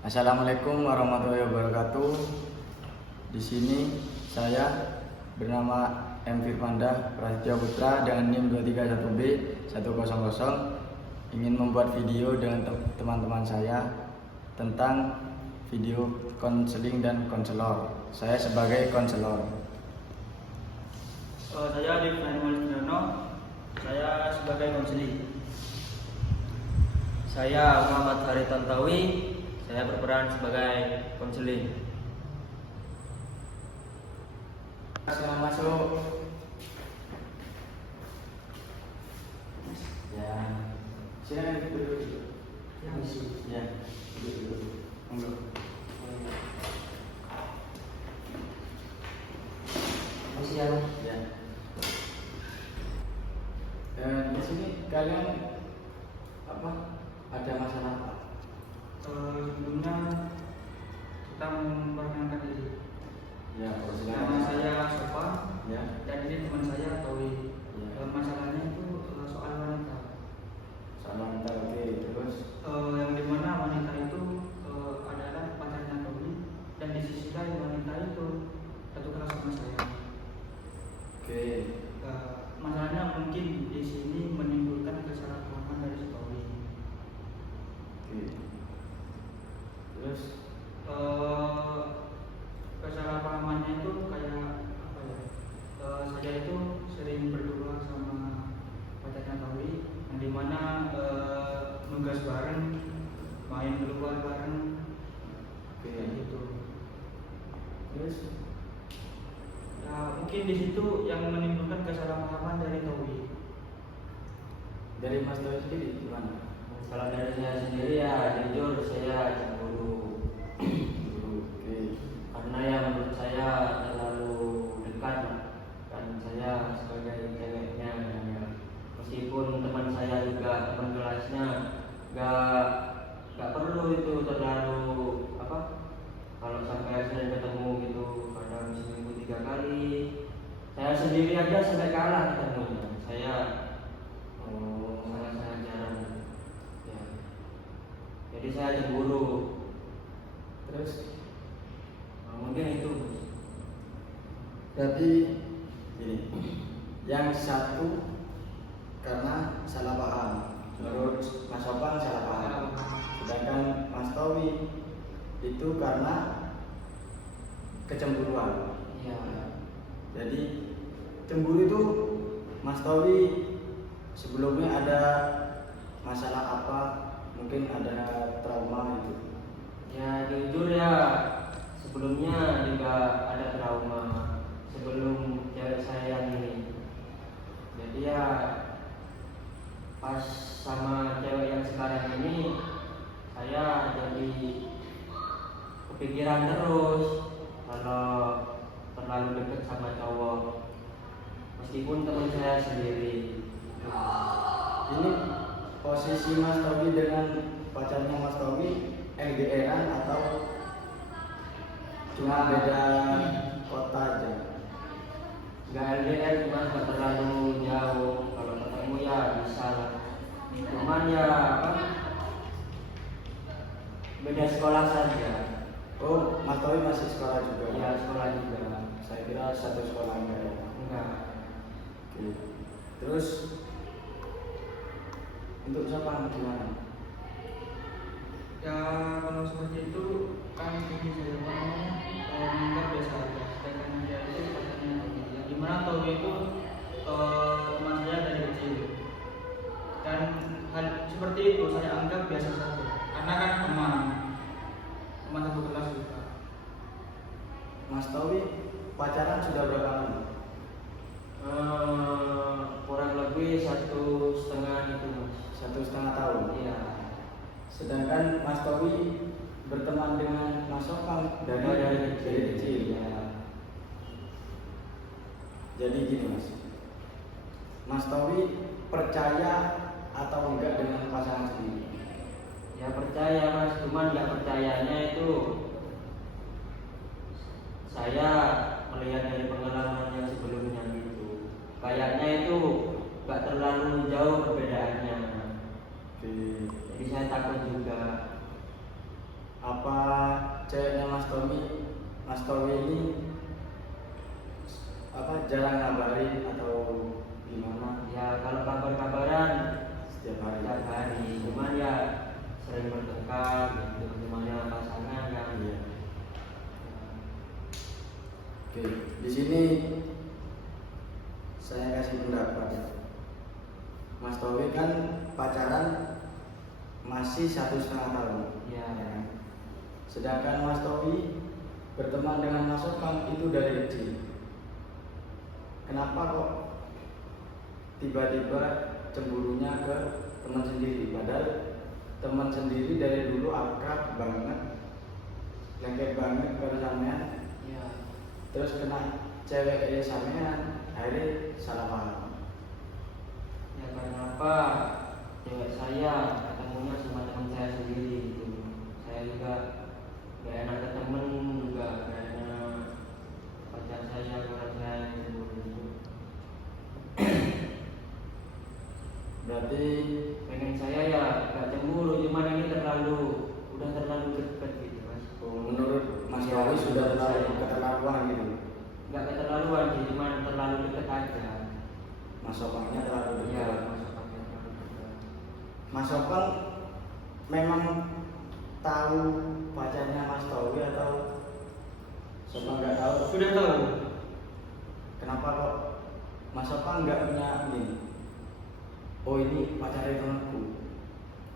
Assalamualaikum warahmatullahi wabarakatuh. Di sini saya bernama M. Firmanda Prasetyo Putra dengan NIM 231B100 ingin membuat video dengan teman-teman saya tentang video konseling dan konselor. Saya sebagai konselor. Saya Adib Naimul, saya sebagai konseling. Saya Muhammad Hari Tantawi, saya berperan sebagai konseling. Silakan masuk. Ya, silakan duduk. Ya, duduk. Monggo. Ya. Dan di sini kalian ada masalah apa? Sebelumnya kita memperkenalkan diri. Ya, Nama saya Sofa, Ya. dan ini teman saya Towi. Ya. Masalahnya itu soal wanita. Sama ntar, oke, terus Yang dimana wanita itu adalah pacarnya Towi, dan di sisi lain wanita itu satu kelas sama saya. oke. Masalahnya mungkin di sini menimbulkan kesalahpahaman dari si Towi. Oke. Terus Kesalahpahamannya itu kayak apa ya? Saya itu sering berdua sama pacarnya Towi, yang dimana nugas bareng, main keluar bareng, kayak gitu. terus Ya mungkin di situ yang menimbulkan kesalahpahaman dari Towi. dari Mas Towi sendiri gimana? Kalau dari saya sendiri ya jujur saya cemburu. Oke. Karena ya menurut saya terlalu dekat lah. Kan saya sebagai ceweknya ya. Meskipun teman saya juga teman kelasnya gak perlu itu terlalu apa, kalau sampai sering ketemu gitu kadang seminggu 3 kali. Saya sendiri aja sampai kalah ketemunya. Saya sangat-sangat jarang ya. Jadi saya cemburu. Terus Mungkin itu. berarti ini yang satu karena salah paham. Menurut Mas Opang salah paham. Sedangkan Mas Towi itu karena kecemburuan. Ya, Jadi cemburu itu Mas Towi sebelumnya ada masalah apa? Mungkin ada trauma itu. ya jujur ya sebelumnya juga ada trauma sebelum cewek saya ini. Jadi ya pas sama cewek yang sekarang ini saya jadi kepikiran terus kalau terlalu dekat sama cowok meskipun teman saya sendiri. Ini posisi Mas Towi dengan pacarnya Mas Towi LDR-an atau cuma beda kota aja? Gak LDR cuma gak terlalu jauh, kalau ketemu ya bisa lah. Cuman ya apa, beda sekolah saja. Oh, Mas Towi masih sekolah juga? Ya sekolah juga. Saya kira satu sekolah enggak ya? Enggak. Oke. Terus untuk siapa gimana? Ya kalau seperti itu kan ini saya menganggap biasa aja. Sedangkan dia itu pacarnya Towi, yang dimana Towi itu teman saya dari kecil, dan hal seperti itu saya anggap biasa saja karena kan teman satu kelas juga. Mas Towi pacaran sudah berapa lama? Kurang lebih 1,5 itu mas. 1,5 tahun. Iya. Sedangkan Mas Towi berteman dengan Mas Opang dari kecil. Ya. Jadi gini Mas Towi percaya atau enggak dengan pasangan sendiri? Ya percaya mas, cuman nggak percayanya itu saya melihat dari pengalaman yang sebelumnya gitu. Kayaknya itu nggak terlalu jauh perbedaannya. Oke. Jadi saya takut juga. Apa Mas Towi ini apa jarang ngabarin atau gimana? Ya kalau kabar-kabaran Setiap hari. setiap hari, cuman ya sering bertengkar gitu, gimana pasangan kan. Iya. Oke, di sini saya kasih pendapat ya. Mas Towi kan pacaran masih 1,5 tahun. Iya. Ya kan? Sedangkan Mas Towi berteman dengan Mas Sopang itu dari kecil. Kenapa kok tiba-tiba cemburunya ke teman sendiri? Padahal teman sendiri dari dulu akrab banget, lengket banget kalau sampean. Iya. Terus kena cewek sampean, akhirnya salah paham. Ya karena apa? Cewek saya ketemunya sama teman saya sendiri gitu. Saya juga gak enak ke temen, juga gak enak pacar saya kalau saya gitu. Berarti Pengen saya ya gak cemburu, cuman ini udah terlalu dekat gitu mas. menurut Mas Iya, Towi sudah menurut terlalu saya. keterlaluan gitu. Gak keterlaluan sih, cuman terlalu dekat aja. Mas Sopangnya terlalu Iya, dekat. masuk pakai terlalu dekat. Mas Sopang memang tahu pacarnya Mas Towi atau Sopang nggak tahu? Sudah tahu. Kenapa kok Mas Sopang nggak punya ini? Oh ini pacarnya temanku.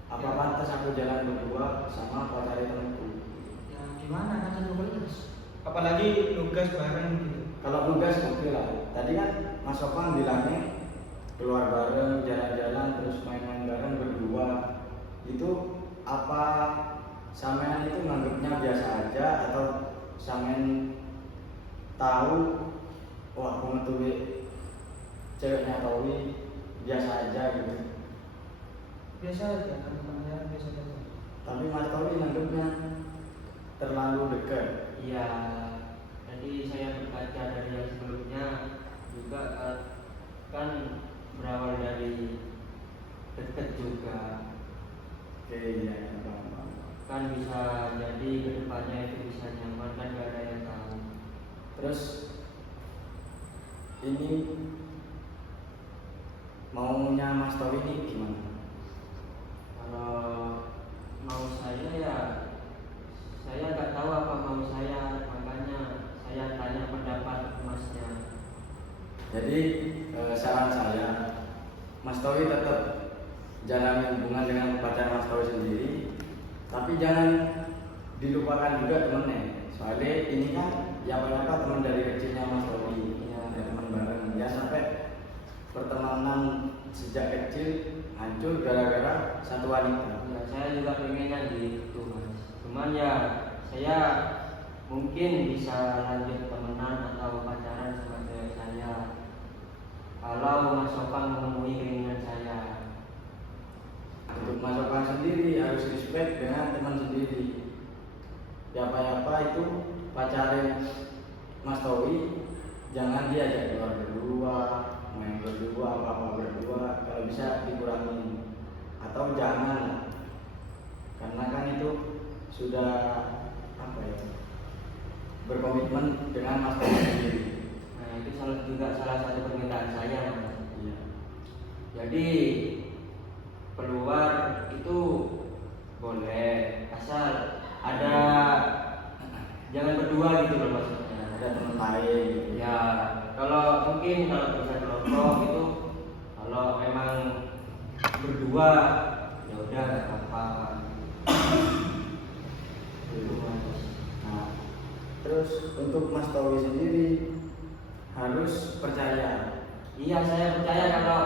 Apa Ya. pantas aku jalan berdua sama pacarnya temanku? Ya gimana kan satu kelas. Apalagi nugas bareng gitu. Kalau nugas oke lah. Tadi kan Mas Sopang bilangnya keluar bareng, jalan-jalan, terus main-main bareng berdua. Itu apa sampean itu nganggapnya biasa aja atau sampean tahu wah aku ngetuwi ceweknya Towi biasa aja gitu. Biasa aja kan teman-teman biasa aja. Tapi Mas Towi nganggapnya terlalu dekat. Iya, jadi saya berkaca dari yang sebelumnya juga kan berawal dari dekat juga. Oke, iya, paham. Kan bisa jadi kedepannya itu bisa nyaman kan gak ada yang tahu. Terus ini maunya Mas Towi ini gimana? Kalau mau saya ya saya nggak tahu apa mau saya, makanya saya tanya pendapat masnya. Jadi saran saya, Mas Towi tetap jalani hubungan dengan pacar Mas Towi sendiri, tapi jangan dilupakan juga temennya. Soalnya ini kan yang apa teman dari kecilnya Mas Towi, ya teman bareng. Ya sampai pertemanan sejak kecil hancur gara-gara satu wanita. Ya, saya juga pengennya gitu mas. Cuman ya saya mungkin bisa lanjut temenan atau pacaran sama cewek saya kalau Mas Sopang memenuhi keinginan saya. Untuk Mas Sopang sendiri harus respect dengan teman sendiri. Apa-apa itu pacaran Mas Towi, jangan diajak keluar berdua, main berdua, apa-apa berdua. Kalau bisa dikurangi atau jangan, karena kan itu sudah apa ya, berkomitmen dengan Mas Towi sendiri. Nah itu juga salah satu permintaan saya mas. Iya. Jadi keluar itu boleh asal ada, jangan berdua gitu loh maksudnya. Ada teman lain gitu. Ya kalau mungkin kalau bisa kelompok itu kalau memang berdua ya udah nggak apa-apa. Itu mas. Nah, terus untuk Mas Towi sendiri harus percaya. Iya saya percaya kalau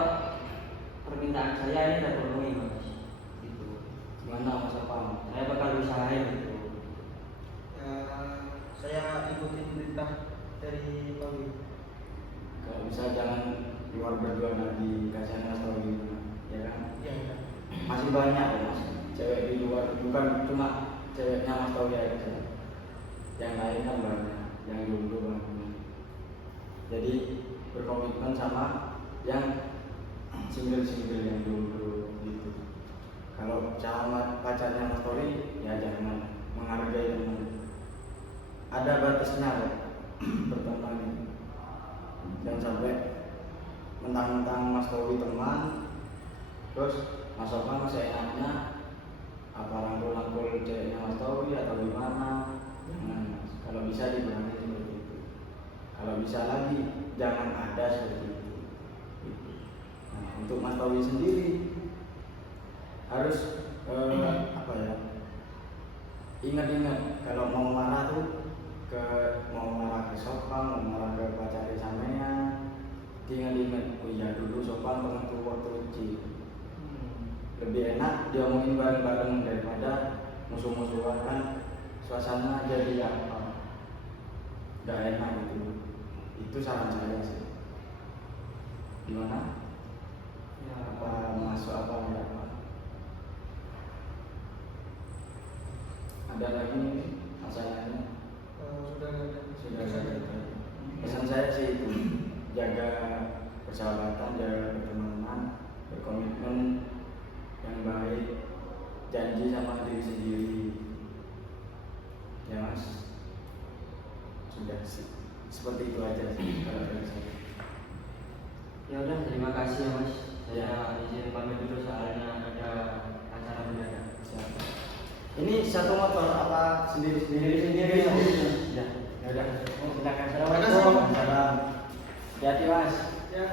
permintaan saya ini terpenuhi mas. Gitu. Gimana Mas Sopang? Saya bakal usahain gitu. Ya, saya ikutin perintah dari Towi. Kalau bisa jangan keluar berdua lagi, kasihan Mas Towi, ya kan? Ya, ya. Masih banyak loh Mas, cewek di luar, bukan cuma ceweknya Mas Towi aja. Yang lain kan banyak, yang dulu banyak. Jadi berkomitmen sama yang single-single yang dulu gitu. Kalau sama pacarnya Mas Towi, ya jangan menghargai teman. Ada batas batasnya kok berteman ini. Jangan sampai mentang-mentang Mas Towi teman, terus Mas Sopang seenaknya apa rangkul-rangkul ceweknya Mas Towi atau gimana. Jangan Mas, kalau bisa dikurangi seperti itu. Kalau bisa lagi jangan ada seperti itu. Nah, untuk Mas Towi sendiri harus apa ya, ingat-ingat kalau mau marah tuh mau marah ke Sopang, mau marah ke pacarnya samanya, ingat-ingat, oh iya dulu Sopang pernah tuh waktu kecil. Lebih enak diomongin bareng-bareng daripada musuh-musuhan, kan suasana jadi apa, gak enak gitu. Itu saran saya sih. Gimana? Ya, Apa masuk apa enggak? Ada lagi masalahnya? Sudah ada. Sudah ada. Pesan saya sih itu, jaga persahabatan, jaga pertemanan, berkomitmen yang baik, janji sama diri sendiri. Ya Mas, sudah sih. Seperti itu aja sih kalau dari saya. ya udah, terima kasih ya Mas. Saya izin pamit dulu soalnya ada acara mendadak. Ini satu motor apa sendiri-sendiri? Ya, ya udah. Silakan. Assalamualaikum. Salam. Hati-hati Mas. Ya.